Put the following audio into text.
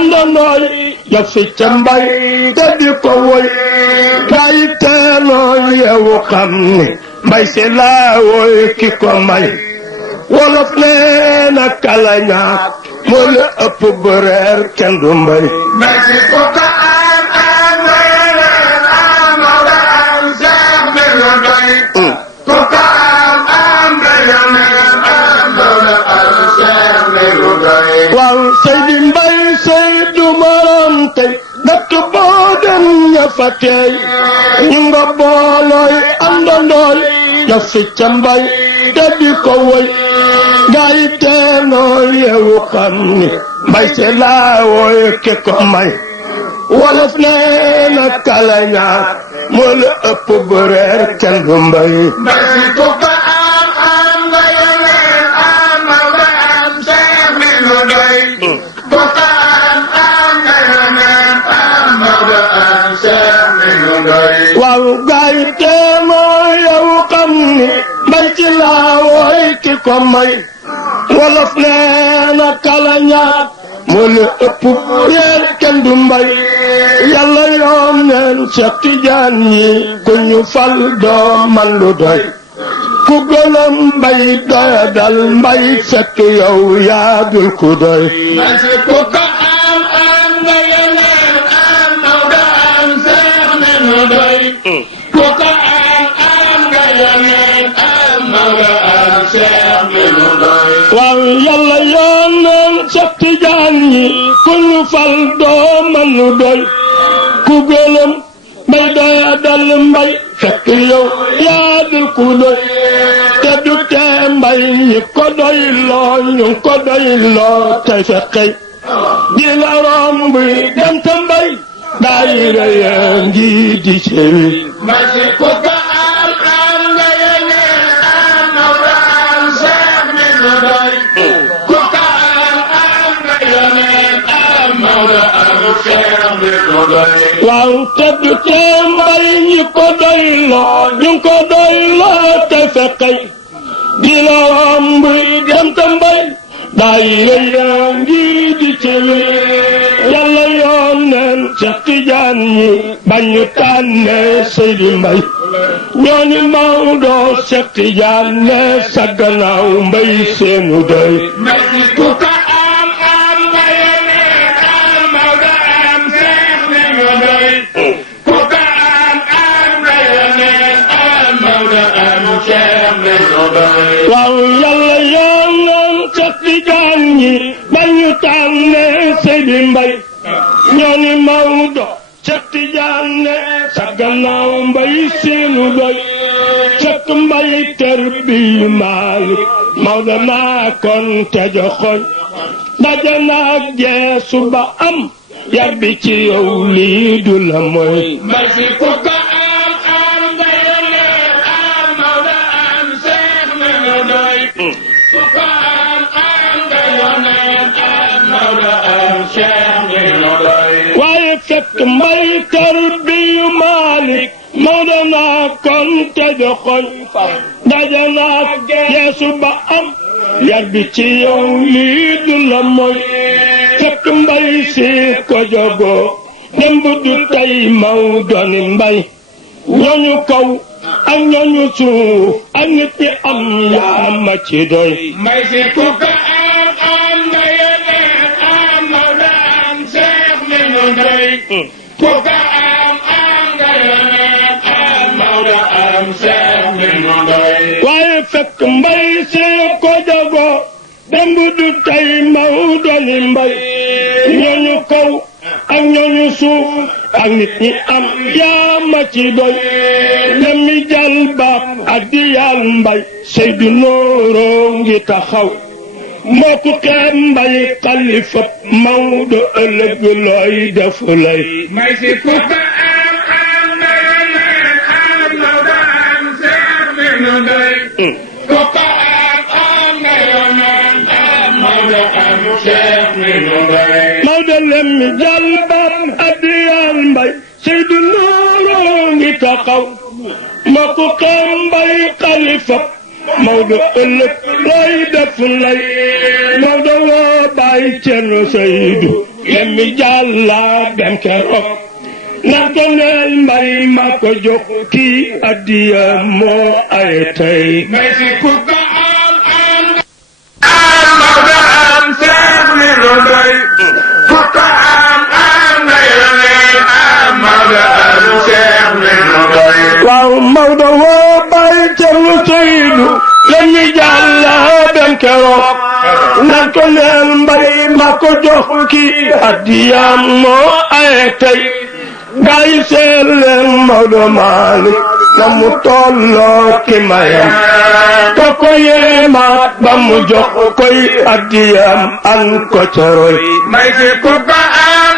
àndandoo ya fi ca mbay te di ko woy gaa yi teeloo yeewu xam ni mbay si laa woy ki ko may wolof nee na kala ñaak moo la ëpp bëreer kenn du mbay mbay si ku ko am Maodo am Cheikh mbir lu doy ku ko am Maodo am Cheikh mbir lu doy waaw Seydi Mbay Seydu Maram tey natt boo dem ña fa tey ñu nga boolooy àndandooy ya fi ca mbay te di ko woy gaa yi teenoo yeewu xam ni mbay se laa woy ke ko may wolof nee na kala ñaar moo la ëpp bëreer kenn du mbay mbay si ku ko am Maodo am Cheikh mbir lu doy ku ko am Maodo am Cheikh mbir lu doy waaw gaa yi teenoo yeewu xam ni mbay ci laa woy ki ko may wolof nee na kala ñaar moo la ëpp réer kenn du mbay yàlla yoon neen Cheikh Tidiane yi ku ñu fal doo man lu doy ku gëlëm mbay doya dal mbay fekk yow yaa dul ku doy mbay si ku ko am Maodo am Cheikh mbir lu doy ku ko am Maodo am Cheikh mbir lu doy waaw yàlla yoon neen Cheikh Tidiane yi ku ñu fal doo man lu doy ku gëlëm mbay doya dal mbay fekk yow yaa dul ku doy te du tee mbay ñi ko doy loo ñu ko doy loo tey fekkey di la romb dem te mbay daayira yaa ngi di sewi mbay si ku ko am Maodo am Cheikh mbir lu doy ku ko am Maodo am Cheikh mbir lu doy waaw te du tee mbay ñi ko doy loo ñu ko doy loo tey fekkey di la romb dem te mbay daayira yaa ngi di sewi yàlla yoon neen Cheikh Tidiane ñi bañu tànne Seydi Mbay ñooñu Maodo Cheikh Tidiane sa gannaaw mbay seenu doy mbay si ku ko am Maodo am Cheikh mbir lu doy ku ko am Maodo am Cheikh mbir lu doy waaw yàlla yoon neen Cheikh Tidiane ñi bañu tànne Seydi Mbay ñooñu Maodo Cheikh Tidiane sa gannaaw mbay seenu doy Cheikh Mbay ter bi Maalik Maodo naa kon te joxoñ daje naag jeesu ba am yar bi ci yow lii du la mooy mbay si ku ko am Maodo am Cheikh mbir lu doy ku ko am Maodo am Cheikh mbir lu doy waaye fekk mbay ter bi Maalik Maodo naa kon te joxoñ daje naag jeesu ba am yar bi ci yow lii du la mooy fekk mbay si ko jogoo démb du tey Maodo ni mbay ñooñu kaw ak ñooñu suuf ak nit ñi am yaa ma ci doy mbay si ku ko am Maodo am Cheikh mbir lu doy ku ko am Maodo am Cheikh mbir lu doy waaye fekk mbay si ko jogoo démb du tey Maodo ni mbay ñooñu kaw ak ñooñu suuf ak nit ñi am yaa ma ci doy lemi jal baab ak di yàll mbay Seydou Nooro ngi taxaw mbokku xeeb mbay xalifa Maodo ëllëg looy defu lay mbay si ku ko am Maodo am Cheikh mbir lu doy ku ko am Maodo am Cheikh mbir lu doy Maodo lemi jal baab ak di yàll mbay Seydou Nooro ngi taxaw mbokku xeeb mbay xalifa Maodo ëllëg looy def lay Maodo woo bàyyi Cerno Seydou lemmi jàlla dem keroog naka neel mbay ma ko jox kii addiya moo ay tey may si ku ko am Maodo am Seex mi lu doy ku ko am na yoneen am Maodo am Seex mi lu doy waaw Maodo woo bay Cerno Seydu lemmi jàlla dem keroog naka neel mbay ma ko jox kii addiya moo ay tey gaa yi seet leen Maodo Malick na mu tolloo ki mayam ka ko yéemaat ba mu jox koy addiyam an ko coroy may si ku ko am